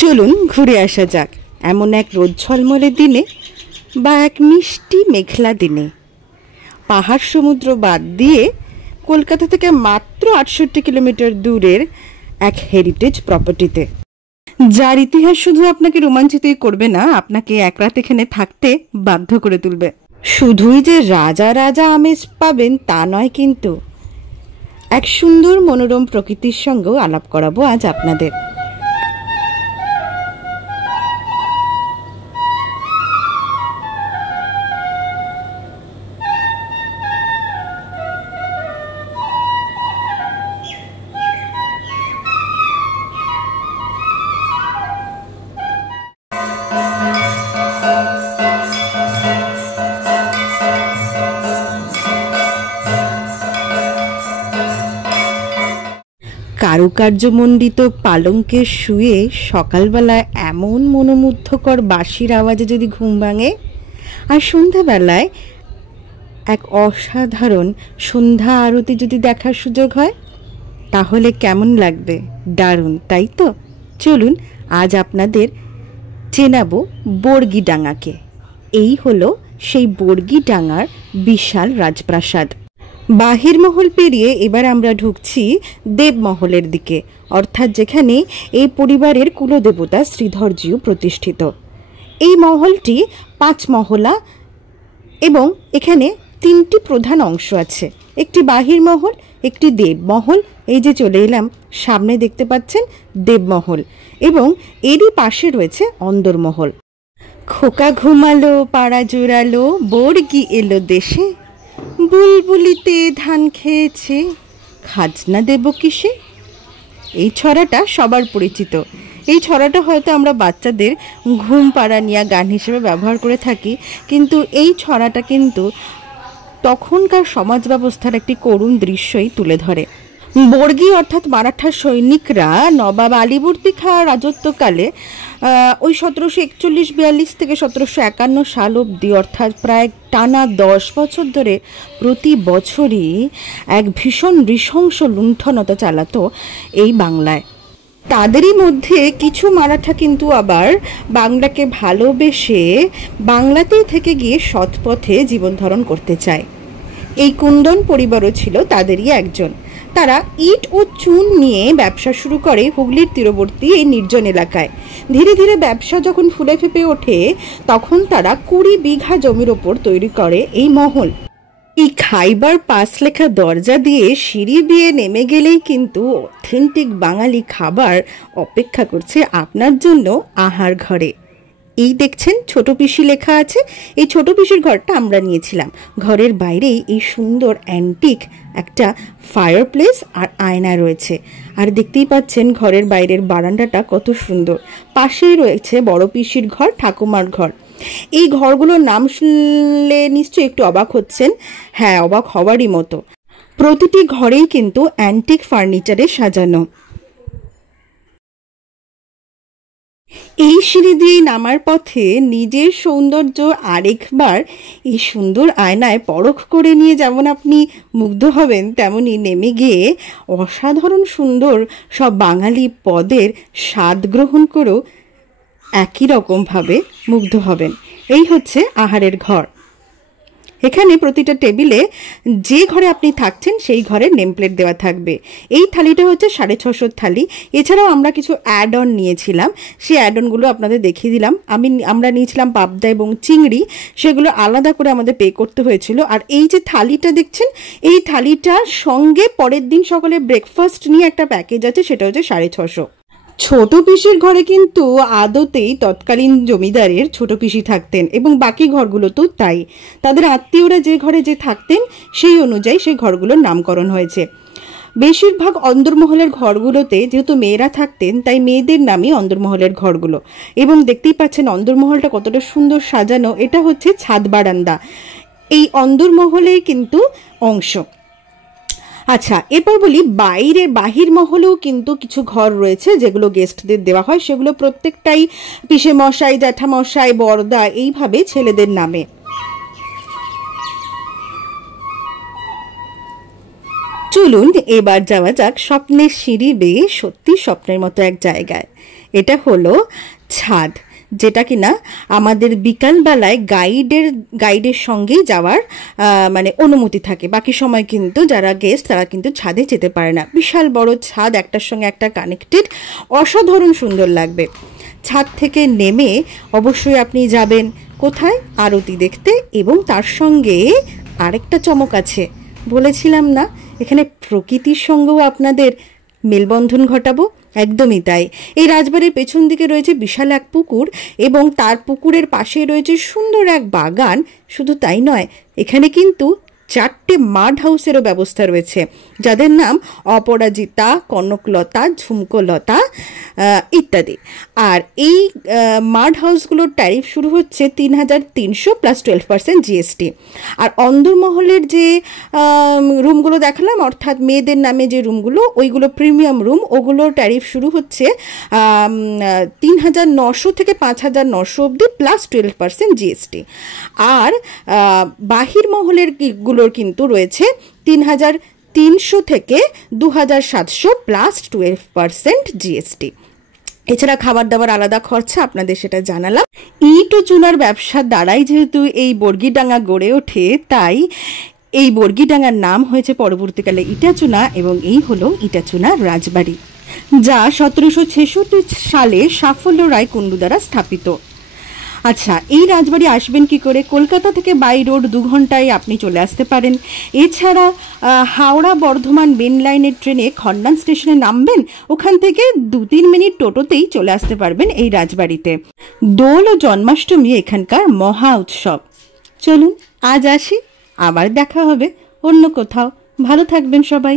চলুন ঘুরে আসা যাক এমন এক রোদ ঝলমলে দিনে বা এক মিষ্টি মেঘলা দিনে পাহাড় সমুদ্র বাদ দিয়ে কলকাতা থেকে মাত্র ৬৮ কিলোমিটার দূরের এক হেরিটেজ প্রপার্টিতে, যার ইতিহাস শুধু আপনাকে রোমাঞ্চিতই করবে না, আপনাকে এক রাত এখানে থাকতে বাধ্য করে তুলবে। শুধুই যে রাজা রাজা আমেজ পাবেন তা নয়, কিন্তু এক সুন্দর মনোরম প্রকৃতির সঙ্গেও আলাপ করাবো আজ আপনাদের। কারুকার্যমণ্ডিত পালঙ্কে শুয়ে সকালবেলায় এমন মনোমুগ্ধকর বাঁশির আওয়াজে যদি ঘুম ভাঙে, আর সন্ধ্যাবেলায় এক অসাধারণ সন্ধ্যা আরতি যদি দেখার সুযোগ হয়, তাহলে কেমন লাগবে? দারুণ, তাই তো? চলুন আজ আপনাদের চেনাবো বর্গিডাঙ্গাকে। এই হলো সেই বর্গিডাঙ্গার বিশাল রাজপ্রাসাদ। বাহির মহল পেরিয়ে এবার আমরা ঢুকছি দেবমহলের দিকে, অর্থাৎ যেখানে এই পরিবারের কুলদেবতা শ্রীধরজিউ প্রতিষ্ঠিত। এই মহলটি ৫ মহলা এবং এখানে ৩টি প্রধান অংশ আছে। একটি বাহির মহল, একটি দেবমহল, এই যে চলে এলাম সামনে দেখতে পাচ্ছেন দেবমহল, এবং এরই পাশে রয়েছে অন্দরমহল। খোকা ঘুমালো পাড়া জোড়ালো, বর্গি এলো দেশে, বুলবুলিতে ধান খেয়েছে, খাজনা দেব কিসে। এই ছড়াটা সবার পরিচিত। এই ছড়াটা হয়তো আমরা বাচ্চাদের ঘুম পাড়ানিয়া গান হিসেবে ব্যবহার করে থাকি, কিন্তু এই ছড়াটা কিন্তু তখনকার সমাজ ব্যবস্থার একটি করুণ দৃশ্যই তুলে ধরে। বর্গি অর্থাৎ মারাঠা সৈনিকরা নবাব আলীবর্দী খাঁ রাজত্বকালে ওই ১৭৪১-৪২ থেকে ১৭৫১ সাল অবধি, অর্থাৎ প্রায় টানা ১০ বছর ধরে প্রতি বছরই এক ভীষণ নৃশংস লুণ্ঠনতা চালাতো এই বাংলায়। তাদেরই মধ্যে কিছু মারাঠা কিন্তু আবার বাংলাকে ভালোবেসে বাংলাতেই থেকে গিয়ে সৎপথে জীবন ধারণ করতে চায়। এই কুন্দন পরিবারও ছিল তাদেরই একজন। তারা ইট ও চুন নিয়ে ব্যবসা শুরু করে হুগলির তীরবর্তী এই নির্জন এলাকায়। ধীরে ধীরে ব্যবসা যখন ফুলে ফেঁপে ওঠে, তখন তারা ২০ বিঘা জমির ওপর তৈরি করে এই মহল। এই খাইবার পাস লেখা দরজা দিয়ে সিঁড়ি দিয়ে নেমে গেলেই কিন্তু অথেন্টিক বাঙালি খাবার অপেক্ষা করছে আপনার জন্য আহার ঘরে। এই দেখছেন ছোট পিসি লেখা আছে, এই ছোট পিসির ঘরটা আমরা নিয়েছিলাম। ঘরের বাইরেই এই সুন্দর অ্যান্টিক একটা ফায়ার প্লেস আর আয়না রয়েছে, আর দেখতেই পাচ্ছেন ঘরের বাইরের বারান্দাটা কত সুন্দর। পাশেই রয়েছে বড় পিসির ঘর, ঠাকুমার ঘর। এই ঘরগুলোর নাম শুনলে নিশ্চয়ই একটু অবাক হচ্ছেন। হ্যাঁ, অবাক হওয়ারই মতো। প্রতিটি ঘরেই কিন্তু অ্যান্টিক ফার্নিচারে সাজানো। এই সিঁড়ি দিয়ে নামার পথে নিজের সৌন্দর্য আরেকবার এই সুন্দর আয়নায় পরখ করে নিয়ে যেমন আপনি মুগ্ধ হবেন, তেমনি নেমে গিয়ে অসাধারণ সুন্দর সব বাঙালি পদের স্বাদ গ্রহণ করেও একই রকমভাবে মুগ্ধ হবেন। এই হচ্ছে আহারের ঘর। এখানে প্রতিটা টেবিলে যে ঘরে আপনি থাকছেন সেই ঘরের নেমপ্লেট দেওয়া থাকবে। এই থালিটা হচ্ছে ৬৫০ থালি। এছাড়াও আমরা কিছু অ্যাড অন নিয়েছিলাম, সেই অ্যাড অনগুলো আপনাদের দেখিয়ে দিলাম। আমরা নিয়েছিলাম পাবদা এবং চিংড়ি, সেগুলো আলাদা করে আমাদের পে করতে হয়েছিল। আর এই যে থালিটা দেখছেন, এই থালিটার সঙ্গে পরের দিন সকালে ব্রেকফাস্ট নিয়ে একটা প্যাকেজ আছে, সেটা হচ্ছে ৬৫০। ছোট পিসির ঘরে কিন্তু আদতেই তৎকালীন জমিদারের ছোট পিসি থাকতেন, এবং বাকি ঘরগুলোতেও তাই। তাদের আত্মীয়রা যে ঘরে যে থাকতেন সেই অনুযায়ী সেই ঘরগুলোর নামকরণ হয়েছে। বেশিরভাগ অন্দরমহলের ঘরগুলোতে যেহেতু মেয়েরা থাকতেন, তাই মেয়েদের নামই অন্দরমহলের ঘরগুলো। এবং দেখতেই পাচ্ছেন অন্দরমহলটা কতটা সুন্দর সাজানো। এটা হচ্ছে ছাদ বারান্দা, এই অন্দরমহলের কিন্তু অংশ। আচ্ছা, এরপর বলি বাহির মহলেও কিন্তু কিছু ঘর রয়েছে যেগুলো গেস্টদের দেওয়া হয়। সেগুলো প্রত্যেকটাই পিসে মশাই, জ্যাঠামশাই, বড়দা এইভাবে ছেলেদের নামে। চলুন এবার যাওয়া যাক স্বপ্নের সিঁড়ি বেয়ে সত্যি স্বপ্নের মতো এক জায়গায়। এটা হলো ছাদ, যেটা কিনা আমাদের বিকালবেলায় গাইডের সঙ্গেই যাওয়ার মানে অনুমতি থাকে। বাকি সময় কিন্তু যারা গেস্ট তারা কিন্তু ছাদে যেতে পারে না। বিশাল বড় ছাদ, একটার সঙ্গে একটা কানেক্টেড, অসাধারণ সুন্দর লাগবে। ছাদ থেকে নেমে অবশ্যই আপনি যাবেন কোথায়? আরতি দেখতে। এবং তার সঙ্গে আরেকটা চমক আছে, বলেছিলাম না এখানে প্রকৃতির সঙ্গেও আপনাদের মেলবন্ধন ঘটাবো। একদমই তাই। এই রাজবাড়ির পেছন দিকে রয়েছে বিশাল এক পুকুর এবং তার পুকুরের পাশে রয়েছে সুন্দর এক বাগান। শুধু তাই নয়, এখানে কিন্তু 4টে মাড হাউসেরও ব্যবস্থা রয়েছে, যাদের নাম অপরাজিতা, কনকলতা, ঝুমকোলতা ইত্যাদি। আর এই মাড হাউসগুলোর ট্যারিফ শুরু হচ্ছে 3,300 প্লাস 12% জিএসটি। আর অন্দরমহলের যে রুমগুলো দেখালাম, অর্থাৎ মেয়েদের নামে যে রুমগুলো, ওইগুলো প্রিমিয়াম রুম, ওগুলোর ট্যারিফ শুরু হচ্ছে 3,900 থেকে 5,900 অবধি প্লাস 12% জিএসটি। আর বাহির মহলের গুলোর কিন্তু রয়েছে 3,300 থেকে 2,700 প্লাস 12% জিএসটি। এছাড়া খাবার দাবার আলাদা খরচা, আপনাদের সেটা জানালাম। ইট ও চুনার ব্যবসার দ্বারাই যেহেতু এই বর্গিডাঙ্গা গড়ে ওঠে, তাই এই বর্গিডাঙ্গার নাম হয়েছে পরবর্তীকালে ইটাচুনা, এবং এই হলো ইটাচুনা রাজবাড়ি, যা 1766 সালে সাফল্য রায় কুণ্ডু দ্বারা স্থাপিত। আচ্ছা, এই রাজবাড়ি আসবেন কি করে? কলকাতা থেকে বাই রোড 2 ঘন্টায় আপনি চলে আসতে পারেন। এছাড়া হাওড়া বর্ধমান মেন লাইনের ট্রেনে খন্ডান স্টেশনে নামবেন, ওখান থেকে 2-3 মিনিট টোটোতেই চলে আসতে পারবেন এই রাজবাড়িতে। দোল ও জন্মাষ্টমী এখানকার মহা উৎসব। চলুন আজ আসি, আবার দেখা হবে অন্য কোথাও। ভালো থাকবেন সবাই।